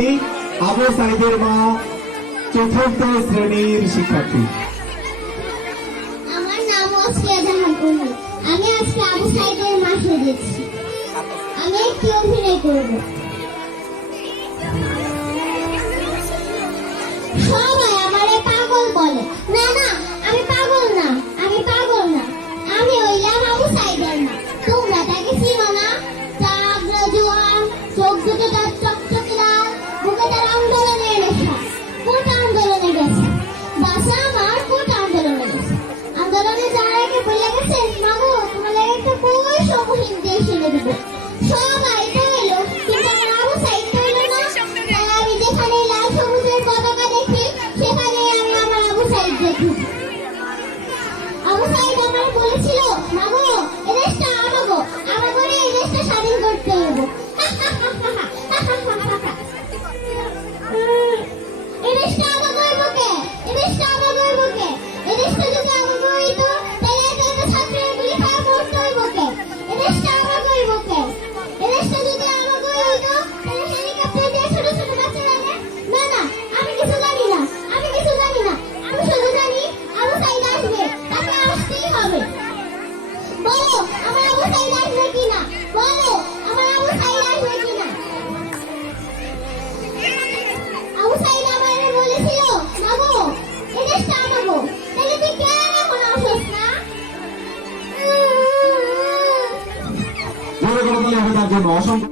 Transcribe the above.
আবু সাইদের মা চতুর্থ শ্রেণীর শিক্ষার্থী। আমার নাম ওসিয়া জাহান উম্মি। আমি আজকে আবু সাইদের মা সেজেছি। আমি একটি অভিনয় করব। সবাই আমারে পাগল বলে। না না, আমি পাগল না, আমি পাগল না, আমি হইলাম আবু সাইদের মা। তোমরা তাকে চিনো না? চাগরা জোয়ান, চোখ দুটো তার চকচকে লাল, বুকে তার আন্দোলনের নেশা। কোন আন্দোলনে গেছে বাসা আমার, কোন আন্দোলনে গেছে? আন্দোলনে যারা একে বলে গেছে, মাগো তোমার লাগে একটা কই সমহীন দেশ এনে দেব। সবাই তো এলো, কিন্তু আমার আবু সাইদ তো এলো না। তাই আমি যেখানে লাল সবুজের পতাকা দেখি, সেখানে আমি আমার আবু সাইদ দেখি। আবু সাইদ আমার বলেছিল, মাগো এই দেশটা আমাগো, আমাগো এই দেশটা স্বাধীন করতে হবে। এই দেশটা আমাগো হইব কে? এই দেশটা আমাগো হইব কে? এই দেশটা যদি আমাগো হইতো, তাহলে এত ছাত্রের গুলি খাওয়া মরতে হইব কে? এই দেশটা আমাগো হইব কে? এই দেশটা যদি আমাগো হইতো, তাহলে হেলিকপ্টার দিয়ে ছোট ছোট বাচ্চারা না না, আমি কিছু জানি না, আমি কিছু জানি না। আমি শুধু জানি আবু সাইদ আসবে, তাকে আসতেই হবে। বলো আমার আবু সাইদ আসবে কিনা? বলো আমার আবু সাইদ আসবে কিনা? আবু সাইদ আমারে বলেছিল, মাগো এই দেশটা আমাগো। তাহলে তুই কেন এখন আসছ না? জোরে করে দিয়ে হবে তার জন্য অসংখ্য